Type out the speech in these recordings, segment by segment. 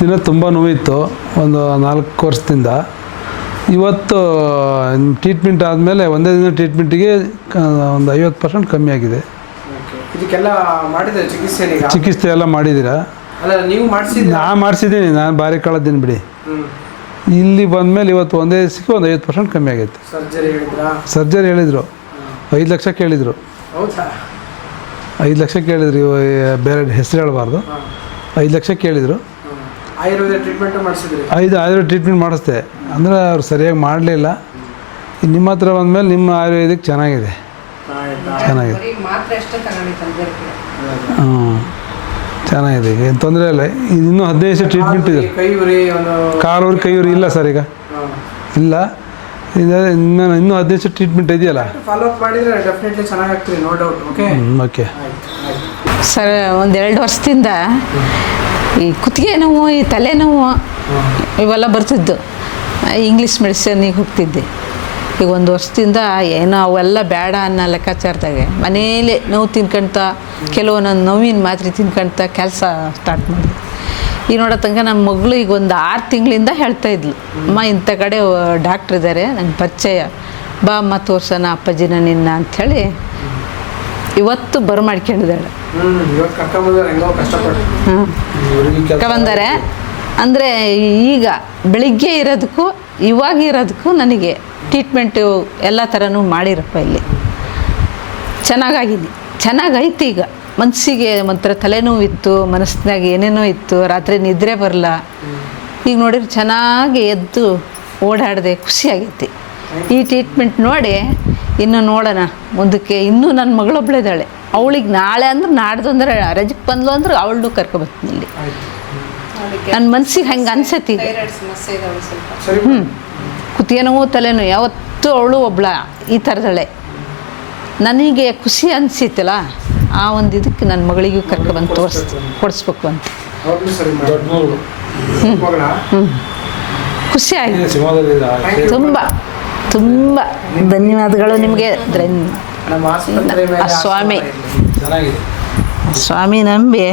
ದಿನ ತುಂಬ ನೋವಿತ್ತು ಒಂದು 4 ವರ್ಷದಿಂದ. ಇವತ್ತು ಟ್ರೀಟ್ಮೆಂಟ್ ಆದಮೇಲೆ ಒಂದೇ ದಿನ ಟ್ರೀಟ್ಮೆಂಟಿಗೆ ಒಂದು 50% ಕಮ್ಮಿ ಆಗಿದೆ. ಇದಕ್ಕೆಲ್ಲ ಮಾಡಿದ್ರೆ ಚಿಕಿತ್ಸೆ ಎಲ್ಲ ಮಾಡಿದ್ದೀರಾ? ಅಲ್ಲ, ನೀವು ಮಾಡಿಸಿದ್ದೀರಾ? ನಾನು ಮಾಡಿಸಿದ್ದೀನಿ, ನಾನು ಭಾರಿ ಕಳೆದಿನಿ ಬಿಡಿ. ಇಲ್ಲಿ ಬಂದಮೇಲೆ ಇವತ್ತು ಒಂದೇ ದಿವಸಕ್ಕೆ ಒಂದು 50% ಕಮ್ಮಿ ಆಗೈತೆ. ಸರ್ಜರಿ ಹೇಳಿದರು 5 ಲಕ್ಷ ಕೇಳಿದರು. 5 ಲಕ್ಷ ಕೇಳಿದ್ರು, ಬೇರೆ ಹೆಸರು ಹೇಳಬಾರ್ದು. 5 ಲಕ್ಷ ಕೇಳಿದರು. ಆಯುರ್ವೇದ ಟ್ರೀಟ್ಮೆಂಟ್ ಮಾಡಿಸಿದ್ರಿ? ಆಯುರ್ವೇದ ಟ್ರೀಟ್ಮೆಂಟ್ ಮಾಡಿಸ್ದೆ, ಅಂದರೆ ಅವ್ರು ಸರಿಯಾಗಿ ಮಾಡಲಿಲ್ಲ. ನಿಮ್ಮ ಹತ್ರ ಬಂದಮೇಲೆ ನಿಮ್ಮ ಆಯುರ್ವೇದಿಕ್ ಚೆನ್ನಾಗಿದೆ. ಹ್ಞೂ, ಚೆನ್ನಾಗಿದೆ, ಏನು ತೊಂದರೆ ಇಲ್ಲ. ಇದು ಇನ್ನೂ 15 ದಿವಸ ಟ್ರೀಟ್ಮೆಂಟ್ ಇದೆ. ಕಾಲು ಊರಿ ಕೈ ಊರಿ ಇಲ್ಲ ಸರ್, ಈಗ ಇಲ್ಲ. ಇನ್ನೂ 15 ದಿವಸ ಟ್ರೀಟ್ಮೆಂಟ್ ಇದೆಯಲ್ಲ. ಓಕೆ ಸರ್, ಒಂದು 2 ವರ್ಷದಿಂದ ಈ ಕುತ್ತಿಗೆ ನೋವು, ಈ ತಲೆನೋವು ಇವೆಲ್ಲ ಬರ್ತಿದ್ದು. ಇಂಗ್ಲೀಷ್ ಮೆಡಿಸಿನಿಗೆ ಹೋಗ್ತಿದ್ದೆ. ಈಗ 1 ವರ್ಷದಿಂದ ಏನೋ ಅವೆಲ್ಲ ಬೇಡ ಅನ್ನೋ ಲೆಕ್ಕಾಚಾರದಾಗೆ ಮನೇಲಿ ನೋವು ತಿನ್ಕೊಂತ, ಕೆಲವೊಂದೊಂದು ನೋವಿನ ಮಾತ್ರೆ ತಿನ್ಕೊಂತ ಕೆಲಸ ಸ್ಟಾರ್ಟ್ ಮಾಡಿದೆ. ಈಗ ನೋಡೋ ತನಕ ನಮ್ಮ ಮಗಳು ಈಗ ಒಂದು 6 ತಿಂಗಳಿಂದ ಹೇಳ್ತಾಯಿದ್ಲು, ಅಮ್ಮ ಇಂಥ ಕಡೆ ಡಾಕ್ಟ್ರ್ ಇದ್ದಾರೆ, ನಂಗೆ ಪರಿಚಯ, ಬಾ ಅಮ್ಮ ತೋರ್ಸೋಣ ಅಪ್ಪಾಜಿನ ನಿನ್ನ ಅಂಥೇಳಿ ಇವತ್ತು ಮಾಡ್ಕೊಂಡಿದ್ದಾಳೆ. ಕರ್ಕೊಂಬಂದರೆ ಅಂದರೆ ಈಗ ಬೆಳಿಗ್ಗೆ ಇರೋದಕ್ಕೂ ಇವಾಗ ಇರೋದಕ್ಕೂ ನನಗೆ ಟ್ರೀಟ್ಮೆಂಟು ಎಲ್ಲ ಥರನೂ ಮಾಡಿರಪ್ಪ. ಇಲ್ಲಿ ಚೆನ್ನಾಗೈತಿ. ಈಗ ಮನಸ್ಸಿಗೆ ಒಂಥರ ತಲೆನೋವಿತ್ತು, ಮನಸ್ಸಿನಾಗ ಏನೇನೋ ಇತ್ತು, ರಾತ್ರಿ ನಿದ್ರೆ ಬರಲ್ಲ. ಈಗ ನೋಡಿದ್ರೆ ಚೆನ್ನಾಗಿ ಎದ್ದು ಓಡಾಡಿದೆ, ಖುಷಿಯಾಗೈತಿ. ಈ ಟ್ರೀಟ್ಮೆಂಟ್ ನೋಡಿ ಇನ್ನು ನೋಡೋಣ ಮುಂದಕ್ಕೆ. ಇನ್ನೂ ನನ್ನ ಮಗಳೊಬ್ಬಳಿದ್ದಾಳೆ, ಅವಳಿಗೆ ನಾಳೆ ಅಂದ್ರೆ ನಾಡ್ದು ಅಂದ್ರೆ ರಜಕ್ಕೆ ಬಂದ್ಲು ಅಂದ್ರೆ ಅವಳನ್ನೂ ಕರ್ಕೊಬರ್ತೀನಿ ಇಲ್ಲಿ. ನನ್ನ ಮನ್ಸಿಗೆ ಹಂಗೆ ಅನ್ಸತ್ತಿದೆ. ಕುತ್ತಿಗೆ ನೋವು, ತಲೆನೋವು, ಯಾವತ್ತೂ ಅವಳು ಒಬ್ಳ ಈ ಥರದಳೆ. ನನಗೆ ಖುಷಿ ಅನಿಸಿತ್ತಲ್ಲ, ಆ ಒಂದು ಇದಕ್ಕೆ ನನ್ನ ಮಗಳಿಗೂ ಕರ್ಕೊಬಂದು ಕೊಡಿಸ್ಬೇಕು ಅಂತ. ಖುಷಿ ಆಯಿತು. ತುಂಬ ಧನ್ಯವಾದಗಳು ನಿಮಗೆ. ಸ್ವಾಮಿ ನಂಬಿ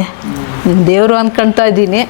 ದೇವರು ಅಂದ್ಕೊಳ್ತಾ ಇದ್ದೀನಿ.